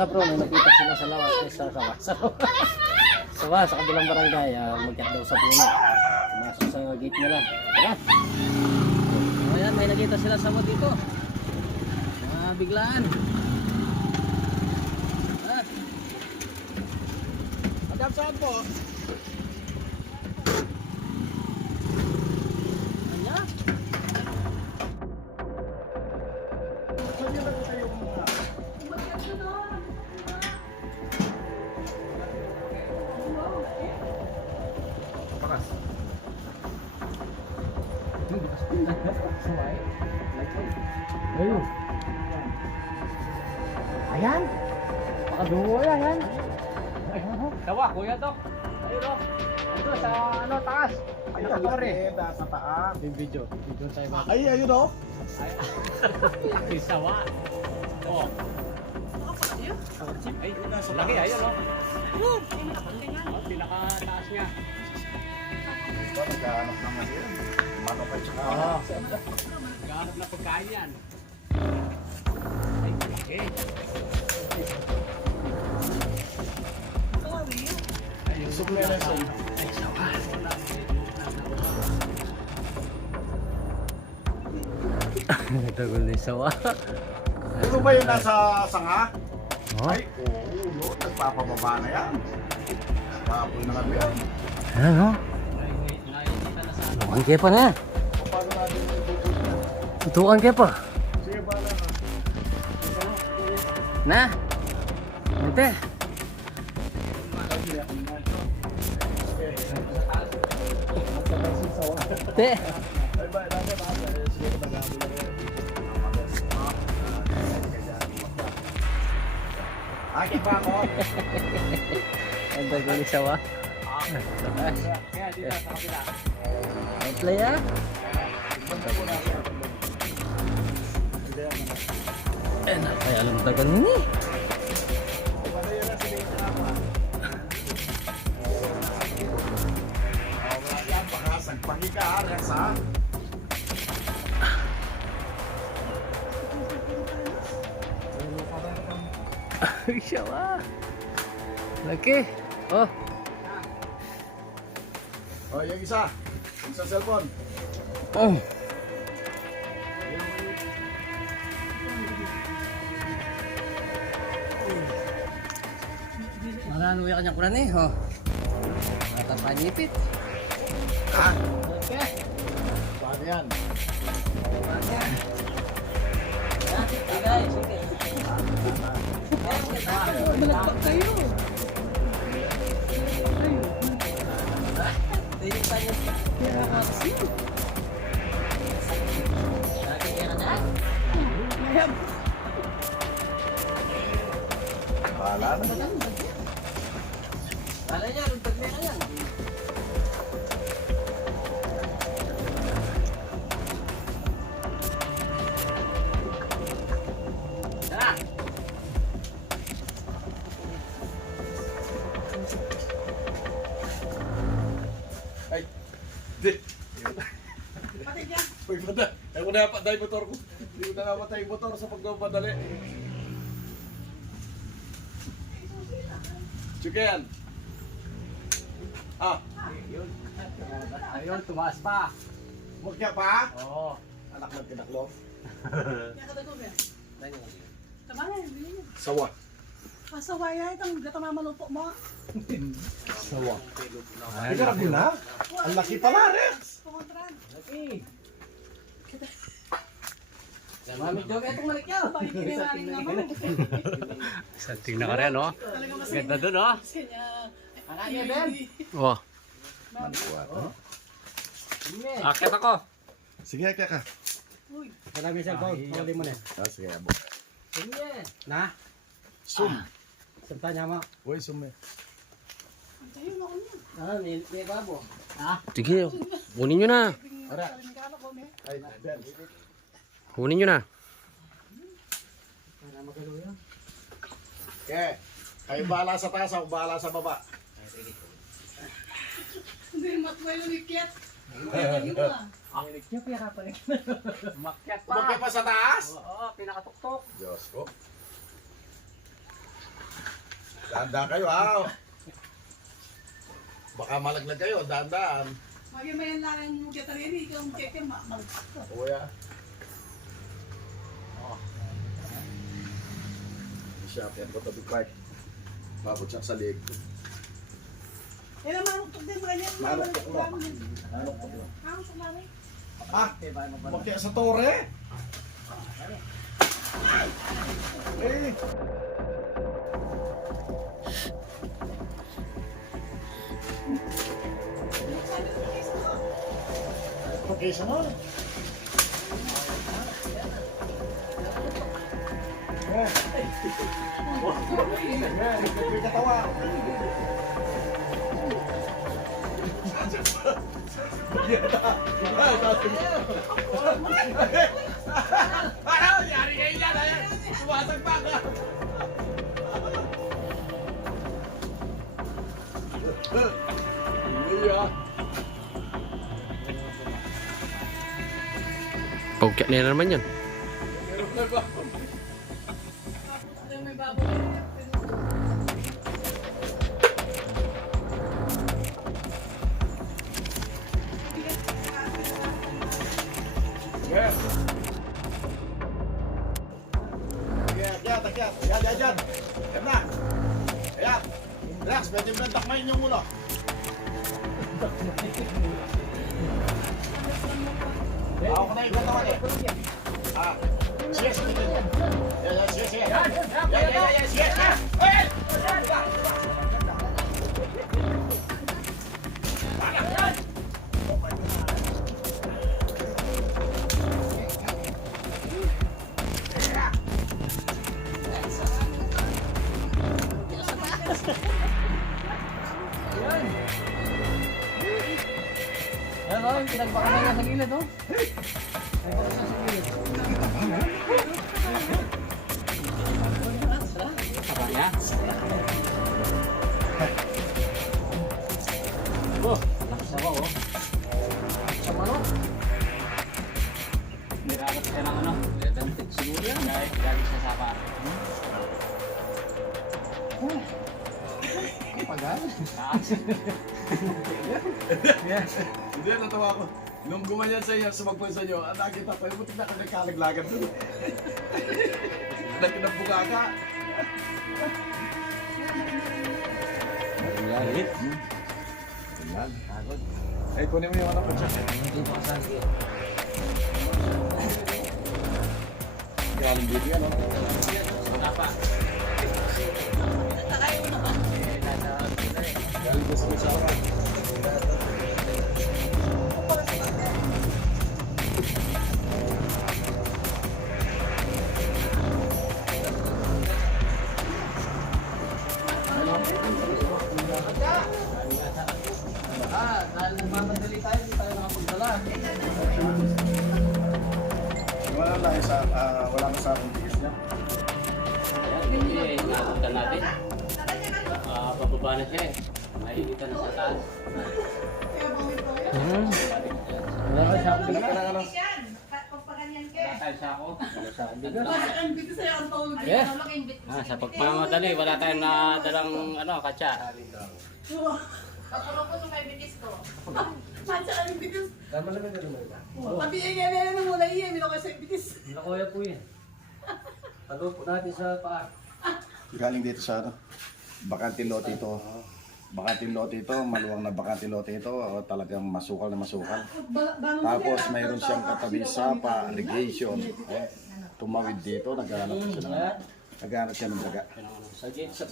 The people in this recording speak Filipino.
mga bro, may nakita sila sa lawas, eh, sa sawa, sa. Sawa, sa kabilang barangay, uh, magkat daw sa puno. Pumasok sa gate nila. Tara. O yan, may nakita sila sa mo dito. Mga biglaan. Ah, Madam, saan po? Ayun. Ayan. Pakadungo yan, yan. Sawa, kuya to. Ayun o. Ito sa ano, taas. Ay, nakatore. Nasa taas. Yung video. Video tayo ba? Ay, ayun oh. Ay, sawa. Oh. Ay, laki, ayun o. Oh, pinakataas niya. Nagkahanap naman yun. Manok at saka... Oo. Gahanap na pagkain yan. Ay, okay. Sumle na. Ay, sawa. Nagtagol na yung sawa. Ano ba yung nasa sanga? Oh, Ay, oo, no. Nagpapababa na yan. Papoy na kami yan. ano? Tuan kaya pa na. Paano natin itutuloy? Tuan kaya pa. Na. Ante. Te. Ay, ba, dapat dapat. Sige, naghahabol na rin. Akin pa ako. Ang dago ni sawa. Ay, playa. Eh, na, ay, alam tagal ni. Ha? Ay, sawa. Laki. Oh, O, yung isa. Yung sa cellphone. oh. Marano yung kanyang kuran eh, oh. Matapanipit. Ha? Okay. Paano yan? Malagpak kayo. Kaya kasi. Kaya Bahala na. Ko na patay motor ko. Hindi ko na namatay yung motor sa pagmamadali. Yan. Ah, Ayun, tumaas pa. huwag niya pa. Oo. Anak ng tinaklo. Sawa. Sawa. Kasawaya itong gatamamalupok mo. Sawa. Ay, grabe na. Ang laki pala, Rex. Pangkontran. Laki. Mami, joke itong malik niya. Bakit kiniraling naman? Sa tingnan ka rin, mas Ganda dun, no? kanya. Ano niya, Ben? Oh, Akit ako. Sige, kaya ka. Uy, Marami cellphone. Huli mo na. Ah, sige, abo. Sige. Na? Zoom. Sampa niya mo. Uy, zoom eh. antayin ako niya. Ah, may, may babo. Ha? sige, kunin nyo na. Niya. Ay, Ben. Kunin nyo na. Para magalo yan. Okay. Kayo bahala sa taas, ako bahala sa baba. Hindi matway yung ikyat. Ayun ah. Ang niya, kaya ka pa rin. Umakyat pa. Umakya pa sa taas? Oo, pinakatuktok. Diyos ko. Daan kayo, ha? Baka malaglag kayo, daan-daan. Magi may lang ang kita rin, ikaw ang keke, mag Kuya. Siya, yan ko tabi park. Babot siya sa leg. Eh naman, tuk din ganyan. Maruktok mo. Maruktok namin. Ah, makaya sa tore. Eh. Location mo. Ano? Yari kayo yan, ayan. Pa ka. Hindi ah. Na naman yan. Meron na ba? Yes. Ayan, ayan, ayan, ayan, ayan, ayan. Na. Ayan. Relax, medyo na takmayin niyo muna. Ako na yung katawan eh. Ah. Sige, sige, sige. Yan, yan, sige, sige. Yan, yan, yan, yan, sige, Pinagpakan na sa gilid oh. Pinagpakan na sa gilid. Oh, lakas ako oh. Sa ano? Niragat siya ng ano? Ledantik siguro yan. Dahil galing sa sapa. Pagal? Taas. Hindi, natawa ko. Nung gumanyan sa iyo, sumagpoy sa iyo, ang nakita ko, buti na ka nagkalaglagan doon. Nagkinabuka ka. Galit. Ayan. Pagod. Ay, kunin mo yung anak ko siya. Hindi ko kasali. Galing baby, ano? Wala pa. Galing gusto ko sa akin. Ah, dahil nagmamadali tayo, hindi tayo nakapagdala. Wala lang sa, ah, wala sa akong tiis niya. Hindi eh, napunta natin. Ah, pababa na siya eh. Nakikita na sa taas. Hmm. Lang. Wala bitis sa'yo ang tawag? Yeah. Ah, sa pagmamadali, wala tayong nadalang ano, katsa. Matcha ang bitis. Sabi eh, ganyan na muna iya, mino kayo sa bitis. Nakuya po yan. Talupo natin sa paa. Galing dito sa ano? Bakanting lote ito. Bakanting lote ito, maluwang na bakanting lote ito, o talagang masukal na masukal. Tapos mayroon siyang katabi sa pa irrigation. Eh, tumawid dito, naghahanap siya ng naghahanap siya ng daga. Sa gate sa